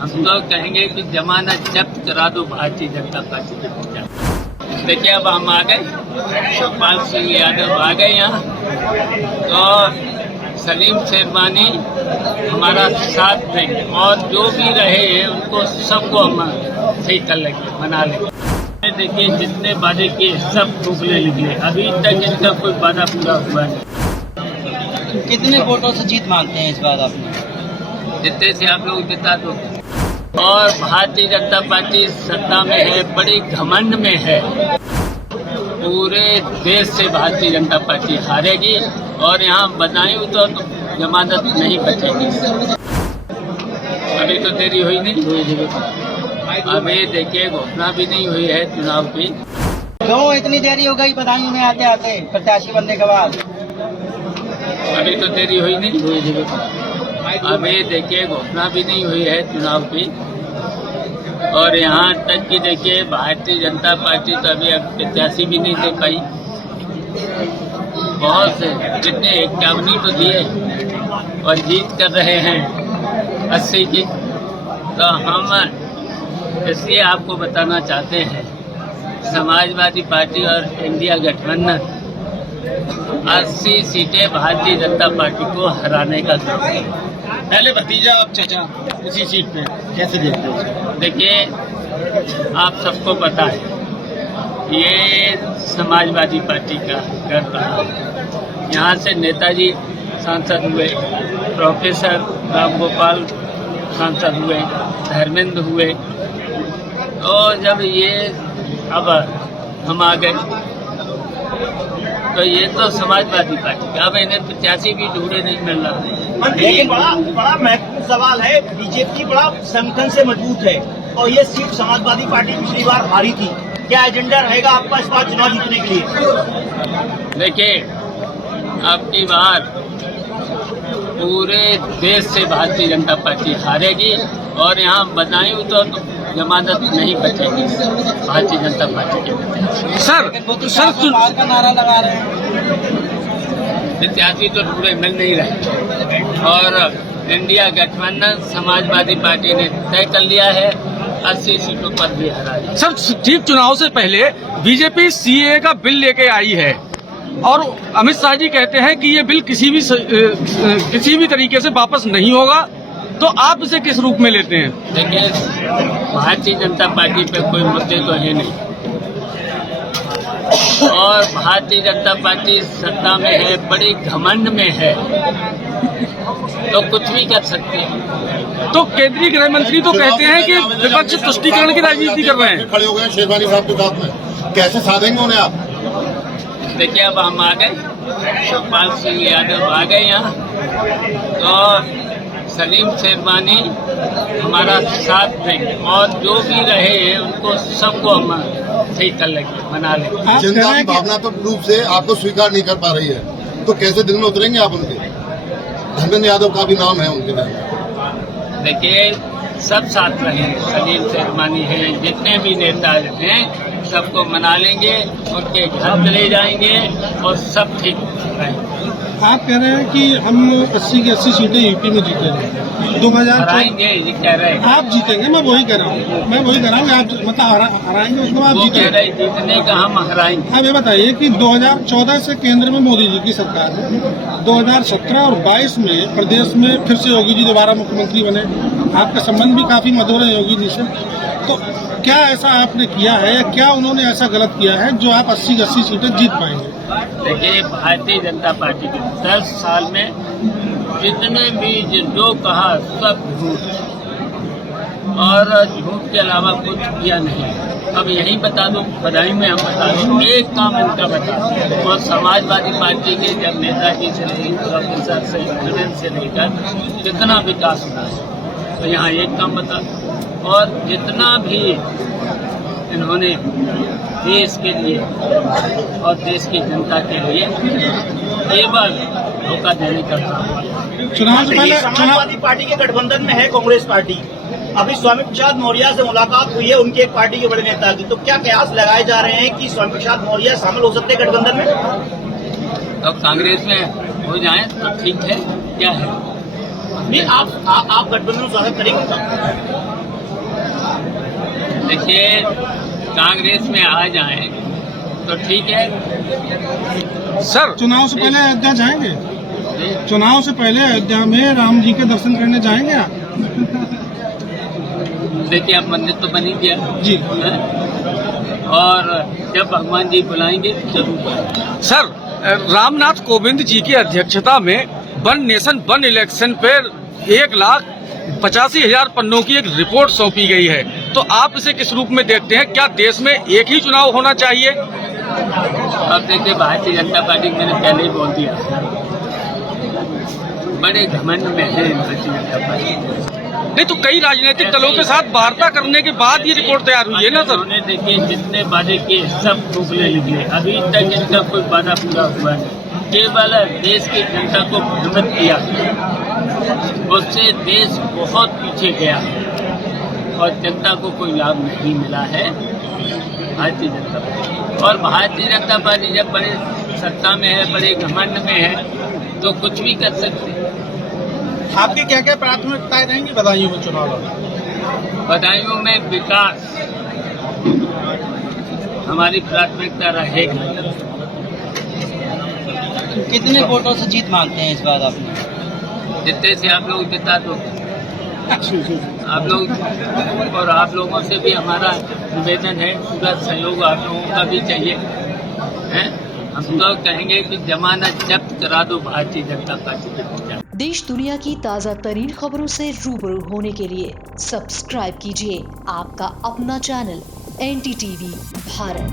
हम तो कहेंगे कि जमानत जब्त करा दो भारतीय जनता पार्टी के प्रत्याशी। देखिए अब हम आ गए, शिवपाल सिंह यादव आ गए यहाँ, तो सलीम शेरवानी हमारा साथ देंगे और जो भी रहे हैं उनको सबको हम सही कर लेंगे, मना लेंगे। देखिए जितने वादे किए सब ठुकरे निकले, अभी तक इनका कोई वादा पूरा हुआ नहीं। कितने वोटों से जीत मांगते हैं इस बार आपने? जितने से आप लोग जिता दो। और भारतीय जनता पार्टी सत्ता में है, बड़ी घमंड में है, पूरे देश से भारतीय जनता पार्टी हारेगी और यहाँ बदायूं तो जमानत नहीं बचेगी। अभी तो देरी हुई नहीं, अभी देखिए घोषणा भी नहीं हुई है चुनाव की। क्यों इतनी देरी हो गई बदायूं में आते आते प्रत्याशी बनने के बाद? अभी तो देरी हुई नहीं, अभी देखिए घोषणा भी नहीं हुई है चुनाव की। और यहाँ तक कि देखिए भारतीय जनता पार्टी तो अभी प्रत्याशी भी नहीं दे पाई। बहुत से जितने 51 तो दिए और जीत कर रहे हैं 80 की। तो हम इसलिए आपको बताना चाहते हैं, समाजवादी पार्टी और इंडिया गठबंधन 80 सीटें भारतीय जनता पार्टी को हराने का काम है। पहले भतीजा अब चचा उसी सीट पे कैसे देखते हो? देखिए आप सबको पता है ये समाजवादी पार्टी का घर रहा। यहाँ से नेताजी सांसद हुए, प्रोफेसर रामगोपाल सांसद हुए, धर्मेंद्र हुए, और जब ये अब हम आ गए तो ये तो समाजवादी पार्टी का, अब इन्हें प्रत्याशी भी ढूंढे नहीं मिल रहा। लेकिन बड़ा महत्वपूर्ण सवाल है, बीजेपी बड़ा संगठन से मजबूत है और ये सीट समाजवादी पार्टी पिछली बार हारी थी। क्या एजेंडा रहेगा आपका इस बार चुनाव जीतने के लिए? देखिए आपकी बार पूरे देश से भारतीय जनता पार्टी हारेगी और यहाँ बदायूं तो जमानत नहीं बचेगी भारतीय जनता पार्टी के। सर चुनाव का नारा लगा रहे हैं, प्रत्याशी तो ढूंढे मिल नहीं रहे और इंडिया गठबंधन समाजवादी पार्टी ने तय कर लिया है 80 सीटों पर भी हरा है। सर ठीक चुनाव से पहले बीजेपी सीएए का बिल लेके आई है और अमित शाह जी कहते हैं कि ये बिल किसी भी तरीके से वापस नहीं होगा, तो आप इसे किस रूप में लेते हैं? देखिए भारतीय जनता पार्टी पे कोई मुद्दे तो है नहीं और भारतीय जनता पार्टी सत्ता में है, बड़ी घमंड में है, तो कुछ भी कर सकते हैं। तो केंद्रीय गृह मंत्री तो कहते हैं कि विपक्ष तुष्टीकरण की राजनीति कर रहे हैं। खड़े हो गए शेरवानी साहब के साथ में, कैसे साधेंगे उन्हें आप? देखिए अब हम आ गए, शिवपाल सिंह यादव आ गए यहाँ, तो सलीम शेरवानी हमारा साथ देंगे और जो भी रहे हैं उनको सबको हम सही कर लेंगे, मना लेंगे। जनता की भावनात्मक रूप से आपको स्वीकार नहीं कर पा रही है, तो कैसे दिल में उतरेंगे आप उनके? धर्मेंद्र यादव का भी नाम है उनके नाम। देखिए सब साथ रहे, सलीम शेरवानी है, जितने भी नेता हैं सबको मना लेंगे, उनके घर चले जाएंगे और सब ठीक रहेंगे। आप कह रहे हैं कि हम 80 की 80 सीटें यूपी में जीतेंगे 2000 हराएंगे, ये कह रहे हैं। आप जीतेंगे, मैं वही कह रहा हूँ, आप मतलब हराएंगे, उसको आप वो कह जीतेंगे। रहे जीतने का हम हराएंगे। आप ये बताइए कि 2014 से केंद्र में मोदी जी की सरकार है, 2017 और 22 में प्रदेश में फिर से योगी जी दोबारा मुख्यमंत्री बने, आपका संबंध भी काफी मधुर है योगी जी से, तो क्या ऐसा आपने किया है या क्या उन्होंने ऐसा गलत किया है जो आप 80 की 80 सीटें जीत पाएंगे? देखिए भारतीय जनता पार्टी के 10 साल में जितने भी जो कहा सब झूठ और झूठ के अलावा कुछ किया नहीं। अब यही बता दूं, बदायूं में हम बता दूं, एक काम इनका बता दूं, और समाजवादी पार्टी के जब नेताजी से लेकर प्रोफेसर से इंजीनियर से लेकर कितना विकास हुआ है, तो यहाँ एक काम बता दूं। और जितना भी इन्होंने देश के लिए और देश की जनता के लिए केवल धोखा देने का काम। चुनाव से पहले समाजवादी पार्टी के गठबंधन में है कांग्रेस पार्टी, अभी स्वामी प्रसाद मौर्य से मुलाकात हुई है उनके एक पार्टी के बड़े नेता की, तो क्या कयास लगाए जा रहे हैं कि स्वामी प्रसाद मौर्य शामिल हो सकते हैं गठबंधन में? तो कांग्रेस में हो जाए तो ठीक है, क्या है? नहीं, आप गठबंधन में स्वागत करेंगे? देखिए, कांग्रेस में आ जाएं तो ठीक है। सर चुनाव से पहले अयोध्या जाएंगे? चुनाव से पहले अयोध्या में राम जी के दर्शन करने जाएंगे आप? देखिए, अब मंदिर तो बन ही गया जी। है? और जब भगवान जी बुलाएंगे जरूर। सर, रामनाथ कोविंद जी की अध्यक्षता में वन नेशन वन इलेक्शन पर 1,85,000 पन्नों की एक रिपोर्ट सौंपी गई है, तो आप इसे किस रूप में देखते हैं? क्या देश में एक ही चुनाव होना चाहिए? अब देखिए, भारतीय जनता पार्टी मैंने पहले ही बोल दिया, बड़े घमंड में है भारतीय जनता पार्टी। नहीं तो कई राजनीतिक दलों के साथ वार्ता करने के बाद ये रिपोर्ट तैयार हुई है ना सर? उन्होंने देखिए जितने वादे किए सब खोखले निकले, अभी तक इनका कोई वादा पूरा हुआ नहीं। केवल देश की जनता को भ्रमित किया, उससे देश बहुत पीछे गया और जनता को कोई लाभ नहीं मिला है भारतीय जनता पार्टी। और भारतीय जनता पार्टी जब बड़े सत्ता में है, बड़े घमंड में है, तो कुछ भी कर सकते हैं। आपकी क्या क्या प्राथमिकताएं रहेंगी बदायूं में चुनाव लड़ने? बदायूं में विकास हमारी प्राथमिकता रहेगी। कितने वोटों से जीत मांगते हैं इस बार आपने? जितने से आप लोग जिता दो, आप लोग और आप लोगों से भी हमारा निवेदन है, पूरा सहयोग आप लोगों का भी चाहिए है। हम तो कहेंगे कि जमानत जब्त करा दो भारतीय जनता पार्टी के। देश दुनिया की ताज़ा तरीन खबरों से रूबरू होने के लिए सब्सक्राइब कीजिए आपका अपना चैनल NDTV भारत।